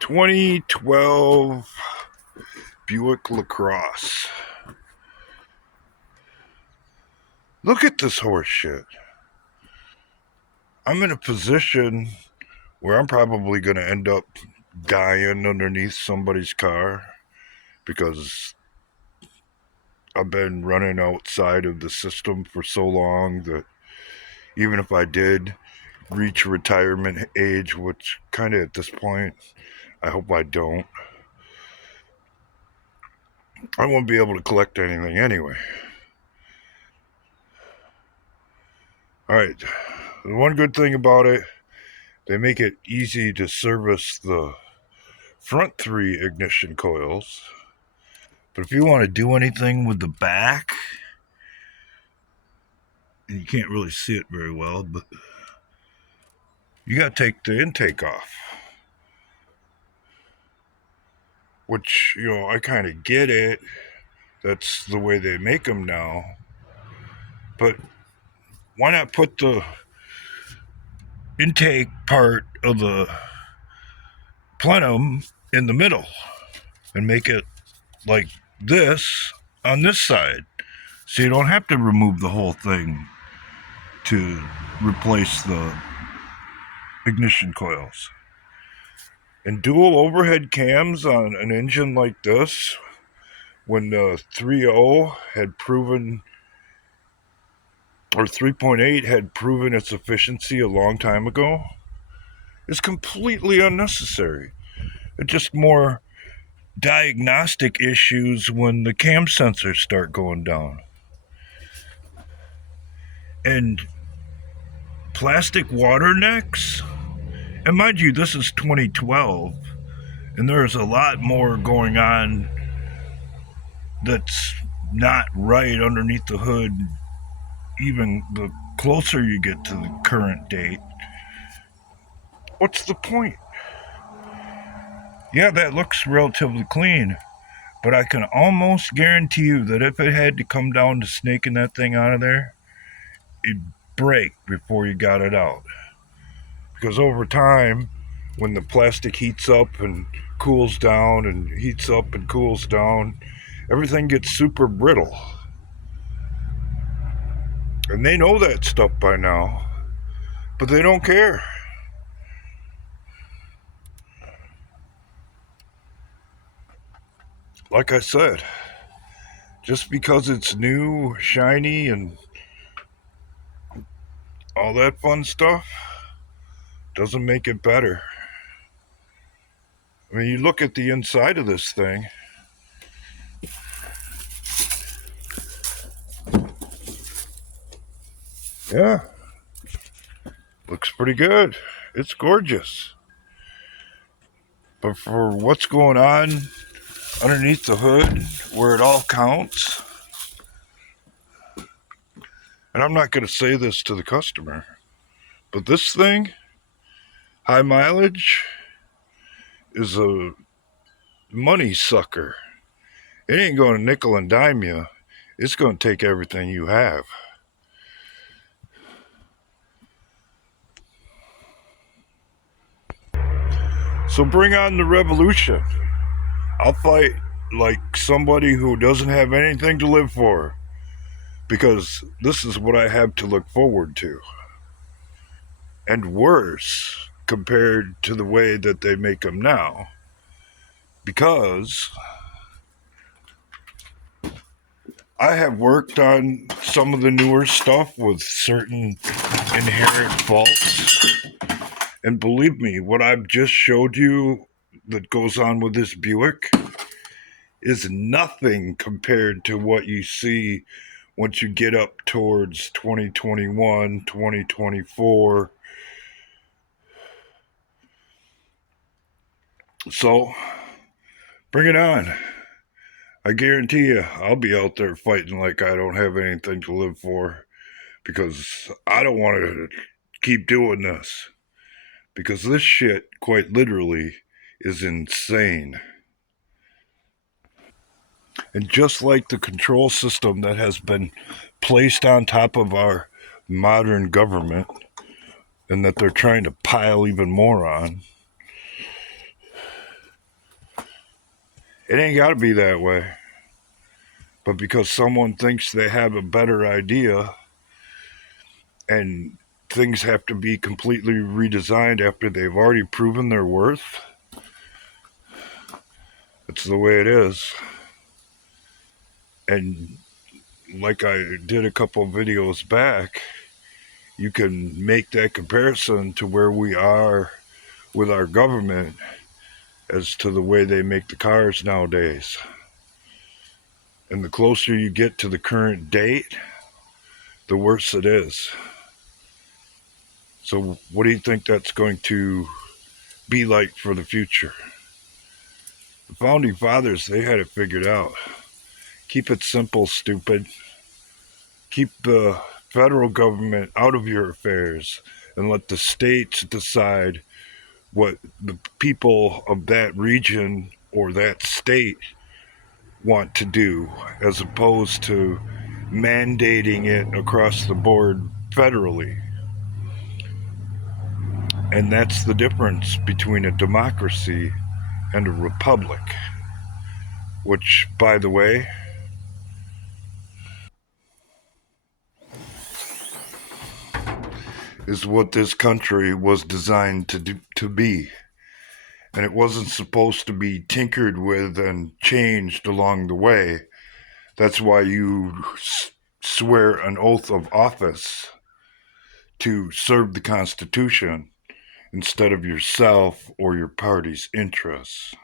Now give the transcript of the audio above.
2012 Buick Lacrosse. Look at this horse shit. I'm in a position where I'm probably going to end up dying underneath somebody's car because I've been running outside of the system for so long that even if I did reach retirement age, which kind of at this point, I hope I don't, I won't be able to collect anything anyway. Alright, the one good thing about it, they make it easy to service the front three ignition coils. But if you want to do anything with the back, and you can't really see it very well, but you got to take the intake off. Which, I kind of get it. That's the way they make them now. But why not put the intake part of the plenum in the middle and make it like this on this side, so you don't have to remove the whole thing to replace the ignition coils. And dual overhead cams on an engine like this, when the 3.0 had proven, or 3.8 had proven its efficiency a long time ago, is completely unnecessary. It's just more diagnostic issues when the cam sensors start going down. And plastic water necks, and mind you, this is 2012, and there's a lot more going on that's not right underneath the hood, even the closer you get to the current date. What's the point? Yeah, that looks relatively clean, but I can almost guarantee you that if it had to come down to snaking that thing out of there, it'd break before you got it out. Because over time, when the plastic heats up and cools down and heats up and cools down, everything gets super brittle. And they know that stuff by now, but they don't care. Like I said, just because it's new, shiny, and all that fun stuff doesn't make it better. I mean, you look at the inside of this thing. Yeah, looks pretty good. It's gorgeous. But for what's going on underneath the hood, where it all counts, and I'm not going to say this to the customer, but this thing, high mileage, is a money sucker. It ain't going to nickel and dime you. It's going to take everything you have. So bring on the revolution. I'll fight like somebody who doesn't have anything to live for, because this is what I have to look forward to. And worse compared to the way that they make them now. Because I have worked on some of the newer stuff with certain inherent faults. And believe me, what I've just showed you that goes on with this Buick is nothing compared to what you see once you get up towards 2021, 2024. So, bring it on. I guarantee you, I'll be out there fighting like I don't have anything to live for, because I don't want to keep doing this. Because this shit, quite literally, is insane. And just like the control system that has been placed on top of our modern government, and that they're trying to pile even more on, It ain't got to be that way. But because someone thinks they have a better idea and things have to be completely redesigned after they've already proven their worth, it's the way it is. And like I did a couple of videos back, you can make that comparison to where we are with our government as to the way they make the cars nowadays. And the closer you get to the current date, the worse it is. So, what do you think that's going to be like for the future? The founding fathers, they had it figured out. Keep it simple, stupid. Keep the federal government out of your affairs and let the states decide what the people of that region or that state want to do, as opposed to mandating it across the board federally. And that's the difference between a democracy and a republic, which, by the way, is what this country was designed to be. And it wasn't supposed to be tinkered with and changed along the way. That's why you swear an oath of office to serve the Constitution instead of yourself or your party's interests.